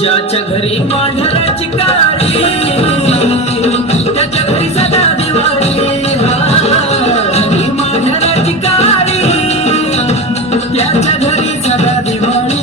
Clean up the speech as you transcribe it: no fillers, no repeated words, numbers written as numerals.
ज्याच्या घरी मांढराची काळी त्याच्या घरी सदा दिवाळी, मांढराची काळी त्याच्या घरी सदा दिवाळी.